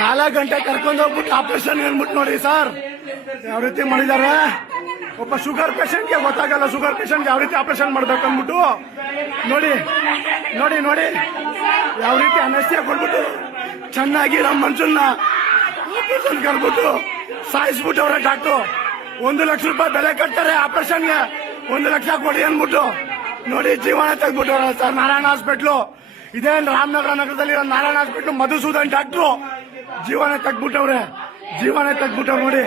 ನಾಲ್ಕು ಗಂಟೆ ಕರ್ಕೊಂಡು ಹೋಗ್ಬಿಟ್ಟು ಆಪರೇಷನ್ ಹೇಳ್ಬಿಟ್ಟು ನೋಡಿ ಸರ್? ಯಾವ ರೀತಿ ಮಾಡಿದಾರೆ ಒಬ್ಬ ಶುಗರ್ ಪೇಷಂಟ್ಗೆ ಗೊತ್ತಾಗಲ್ಲ ಶುಗರ್ ಪೇಷಂಟ್ಗೆ ಯಾವ ರೀತಿ ಆಪರೇಷನ್ ಮಾಡ್ಬೇಕು ಅಂದ್ಬಿಟ್ಟು. ನೋಡಿ ನೋಡಿ ನೋಡಿ. ಯಾವ ರೀತಿ ಅನಸ್ತಿಯ ಕೊಟ್ಬಿಟ್ಟು ಚೆನ್ನಾಗಿ ನಮ್ಮ ಮನುಷ್ಯನ್ನ ಆಪರೇಷನ್ ಕರ್ಬಿಟ್ಟು ಸಾಯಿಸ್ಬಿಟ್ಟವ್ರೆ ಡಾಕ್ಟ್ರು. ಒಂದು ಲಕ್ಷ ರೂಪಾಯಿ ಬೆಲೆ ಕಟ್ತಾರೆ ಆಪರೇಷನ್ಗೆ. ಒಂದು ಲಕ್ಷ ಕೊಡಿ ಅಂದ್ಬಿಟ್ಟು. ನೋಡಿ, ಜೀವನ ತೆಗ್ಬಿಟ್ಟವ್ರ ಸರ್. ನಾರಾಯಣ ಹಾಸ್ಪಿಟ್ಲು ಇದೇನು ರಾಮನಗರ ನಗರದಲ್ಲಿರೋ ನಾರಾಯಣ ಹಾಸ್ಪಿಟ್ಲು ಮಧುಸೂದನ್ ಡಾಕ್ಟ್ರು. ಜೀವನ ತಗ್ಬಿಟ್ಟವ್ರೆ. ಜೀವನ ತಗ್ಬಿಟ್ಟವ್ ನೋಡಿ.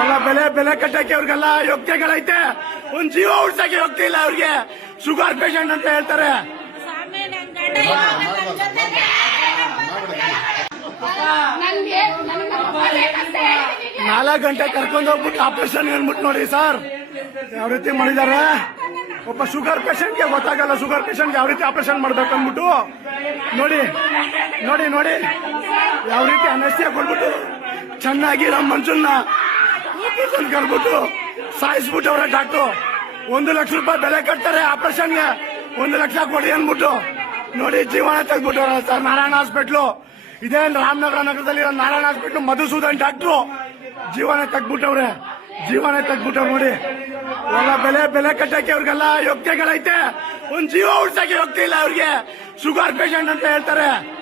ಎಲ್ಲ ಬೆಲೆ ಬೆಲೆ ಕಟ್ಟಕ್ಕೆ ಅವ್ರಿಗೆಲ್ಲ ಯೋಗ್ಯಗಳೈತೆ. ಒಂದ್ ಜೀವ ಉಳ್ಸಕ್ಕೆ ಯೋಗ್ಯ ಇಲ್ಲ ಅವ್ರಿಗೆ. ಶುಗರ್ ಪೇಷಂಟ್ ಅಂತ ಹೇಳ್ತಾರೆ. ನಾಲ್ಕು ಗಂಟೆ ಕರ್ಕೊಂಡು ಹೋಗ್ಬಿಟ್ಟು ಆಪರೇಷನ್ ಹೇಳ್ಬಿಟ್ಟು ನೋಡಿ ಸರ್. ಯಾವ ರೀತಿ ಮಾಡಿದಾರೆ ಒಬ್ಬ ಶುಗರ್ ಪೇಷಂಟ್ಗೆ ಗೊತ್ತಾಗಲ್ಲ ಶುಗರ್ ಪೇಷಂಟ್ಗೆ ಯಾವ ರೀತಿ ಆಪರೇಷನ್ ಮಾಡ್ಬೇಕು ಅಂದ್ಬಿಟ್ಟು ನೋಡಿ ನೋಡಿ ನೋಡಿ. ಯಾವ ರೀತಿ ಅನಸ್ಯ ಕೊಟ್ಬಿಟ್ಟು ಚೆನ್ನಾಗಿ ನಮ್ಮ ಮನುಷ್ಯನ್ನ ಕರ್ಬಿಟ್ಟು ಸಾಯಿಸ್ಬಿಟ್ಟವ್ರೆ ಡಾಕ್ಟ್ರು. ಒಂದು ಲಕ್ಷ ರೂಪಾಯಿ ಬೆಲೆ ಕಟ್ತಾರೆ ಆಪರೇಷನ್ಗೆ. ಒಂದು ಲಕ್ಷ ಕೊಡಿ ಅಂದ್ಬಿಟ್ಟು. ನೋಡಿ, ಜೀವನ ತೆಗ್ಬಿಟ್ಟವ್ರೆ ಸರ್. ನಾರಾಯಣ ಹಾಸ್ಪಿಟ್ಲು. ಇದೇ ರಾಮನಗರ ನಗರದಲ್ಲಿ ಇರೋ ನಾರಾಯಣ ಹಾಸ್ಪಿಟ್ಲು ಮಧುಸೂದನ್ ಡಾಕ್ಟ್ರು. ಜೀವನ ತೆಗ್ಬಿಟ್ಟವ್ರೆ ಜೀವನ ತೆಗ್ಬಿಟ್ಟವ್ರು ನೋಡಿ. ಎಲ್ಲ ಬೆಲೆ ಬೆಲೆ ಕಟ್ಟಕ್ಕೆ ಅವ್ರಿಗೆಲ್ಲ ಯೋಗ್ಯಗಳೈತೆ ಒಂದ್ ಜೀವ ಉಳ್ಸಕ್ಕೆ ಯೋಗ್ಯ ಇಲ್ಲ ಅವ್ರಿಗೆ. ಶುಗರ್ ಪೇಷಂಟ್ ಅಂತ ಹೇಳ್ತಾರೆ.